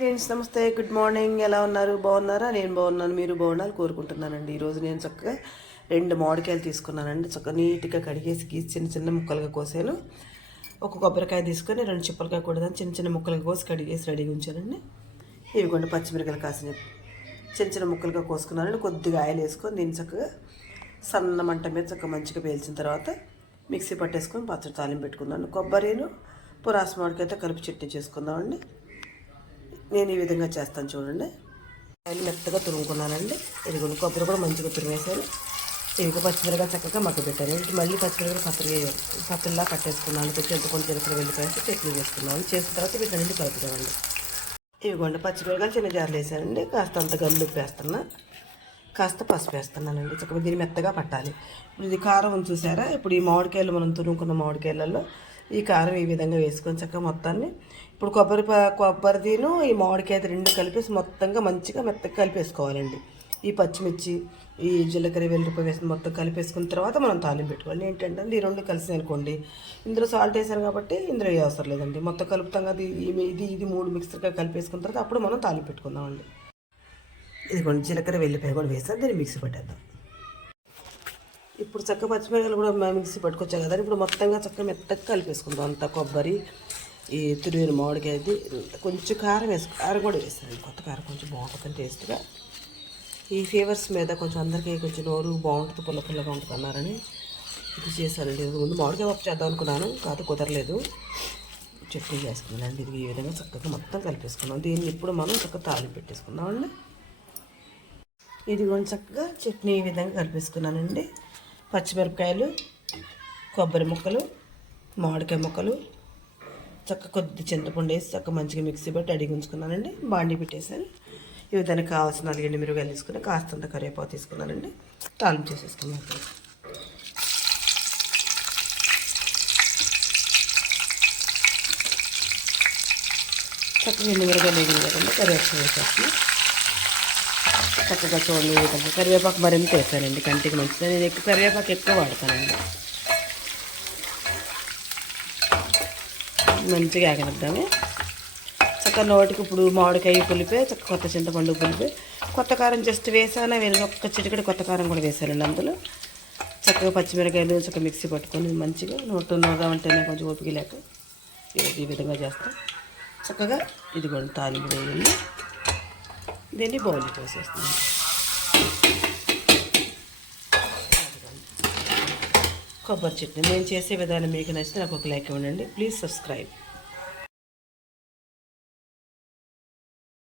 Friends నమస్తే good morning. ఎలా ఉన్నారు? బాగున్నారా? నేను బాగున్నాను. మీరు బాగున్నారు కోరుకుంటున్నానండి. ఈరోజు నేను చక్కగా రెండు మామిడికాయలు తీసుకున్నానండి. చక్కగా నీట్గా కడిగేసి గీసి చిన్న చిన్న ముక్కలుగా కోసాను. ఒక కొబ్బరికాయ తీసుకొని రెండు చిప్పలకాయ కూడదని చిన్న చిన్న ముక్కలుగా కోసి కడిగేసి రెడీగా ఉంచానండి. ఇవి కొన్ని పచ్చిమిరకాయలు కాసిన చిన్న చిన్న ముక్కలుగా కోసుకున్నానండి. కొద్దిగా ఆయిల్ వేసుకొని దీన్ని చక్కగా సన్న మంట మీద చక్కగా మంచిగా పేల్చిన తర్వాత మిక్సీ పట్టేసుకొని పచ్చడి తాలింపు పెట్టుకున్నాను కొబ్బరిను పురాస మామిడికాయతో కలిపి చట్నీ చేసుకుందామండి. నేను ఈ విధంగా చేస్తాను చూడండి. ఆయిల్ మెత్తగా తురుముకున్నానండి. ఇదిగోండి కొబ్బరి కూడా మంచిగా తురిమేశాను. ఇదిగో పచ్చిమిరగా చక్కగా మగ్గ పెట్టాను. ఇంటి మళ్ళీ పచ్చిమిరగా పచ్చడి పత్రిలా కట్టేసుకున్నాను. కొంచెం ఎంతకొని జీలకర్ర వెళ్ళిపోయేసి చట్నీ చేసుకున్నాను చేసిన తర్వాత వీటన్నింటి కలుపుదామండి. ఇవిగోండి పచ్చిమిరకాయలు చిన్న జార్లు వేసానండి. కాస్త అంత గల్లు వేస్తున్నా. కాస్త పసుపు వేస్తున్నానండి. చక్కగా దీన్ని మెత్తగా పట్టాలి. ఇప్పుడు ఇది కారం చూసారా? ఇప్పుడు ఈ మామిడికాయలు మనం తురుముకున్న మామిడికాయలలో ఈ కారం ఈ విధంగా వేసుకొని చక్కగా మొత్తాన్ని. ఇప్పుడు కొబ్బరి కొబ్బరిదీను ఈ మామిడికాయ రెండు కలిపేసి మొత్తంగా మంచిగా మెత్తగా కలిపేసుకోవాలండి. ఈ పచ్చిమిర్చి ఈ జీలకర్ర వెల్లుల్లిపాయ వేసి మొత్తం కలిపేసుకున్న తర్వాత మనం తాలింపు పెట్టుకోవాలి. ఏంటంటే ఈ రెండు కలిసి అనుకోండి. ఇందులో సాల్ట్ వేసాను కాబట్టి ఇందులో ఏ అవసరం లేదండి. మొత్తం కలుపుతాం కదా ఇది ఇది ఇది మూడు మిక్సర్గా కలిపేసుకున్న తర్వాత అప్పుడు మనం తాలింపు పెట్టుకుందామండి. ఇదిగోండి జీలకర్ర వెల్లిపాయ కూడా వేస్తాను దీన్ని మిక్సీ పట్టేద్దాం. ఇప్పుడు చక్క పచ్చిమిరకాయలు కూడా మిక్సీ పట్టుకొచ్చాం కదా ఇప్పుడు మొత్తంగా చక్కగా మెత్తగా కలిపేసుకుందాం. అంతా కొబ్బరి ఈ తురిమిన మామిడికాయది కొంచెం కారం వేసుకు కారం కూడా వేస్తాను. కొత్త కారం కొంచెం బాగుంటుంది టేస్ట్గా. ఈ ఫీవర్స్ మీద కొంచెం అందరికీ కొంచెం నోరు బాగుంటుంది పుల్ల పుల్లగా ఉంటుంది అన్నారని ఇది చేశానండి ముందు మామిడికాయ పప్పు చేద్దాం అనుకున్నాను కాదు కుదరలేదు. చట్నీ చేసుకున్నానండి ఇది ఈ విధంగా చక్కగా మొత్తం కలిపేసుకున్నాం దీన్ని ఇప్పుడు మనం చక్కగా తాలింపు పెట్టేసుకుందామండి. ఇది కొంచెం చక్కగా చట్నీ ఈ విధంగా కలిపేసుకున్నానండి. పచ్చిమిరపకాయలు కొబ్బరి ముక్కలు మామిడికాయ ముక్కలు చక్క కొద్ది చింతపండు వేసి చక్క మంచిగా మిక్సీ పెట్టి అడిగి ఉంచుకున్నానండి. బాండి పెట్టేసాను ఇవి దానికి కావాల్సిన నాలుగు ఎండు తీసుకుని కాస్తంత కరివేపాకు తీసుకున్నానండి. తాలింపు చేసేసుకున్నాను చక్కగా ఎండు మిరపకాయలు వేగిన కదండి కరివేపాకు వేసేస్తున్నాను చక్కగా చూడండి ఈ విధంగా కరివేపాకు మరింత వేసానండి కంటికి మంచిది. నేను ఎక్కువ కరివేపాకు ఎక్కువ వాడతానండి. మంచిగా ఆగనిద్దాము చక్కగా నోటికి ఇప్పుడు మామిడికాయ పులిపే చక్క కొత్త చింతపండు పులిపే. కొత్త కారం జస్ట్ వేసాను వేరే ఒక్క చిటికడి కొత్త కారం కూడా వేసానండి అందులో. చక్కగా పచ్చిమిరకాయలు చక్కగా మిక్సీ పట్టుకొని మంచిగా నోటు నోదామంటేనే కొంచెం ఓపిక లేక ఈ విధంగా చేస్తాం. చక్కగా ఇదిగోండి తాలింపు వేయండి. దీన్ని బౌల్ చేసేస్తున్నాను కొబ్బరి చట్నీ నేను చేసే విధానం మీకు నచ్చితే నాకు ఒక లైక్ ఇవ్వండి ప్లీజ్ సబ్స్క్రైబ్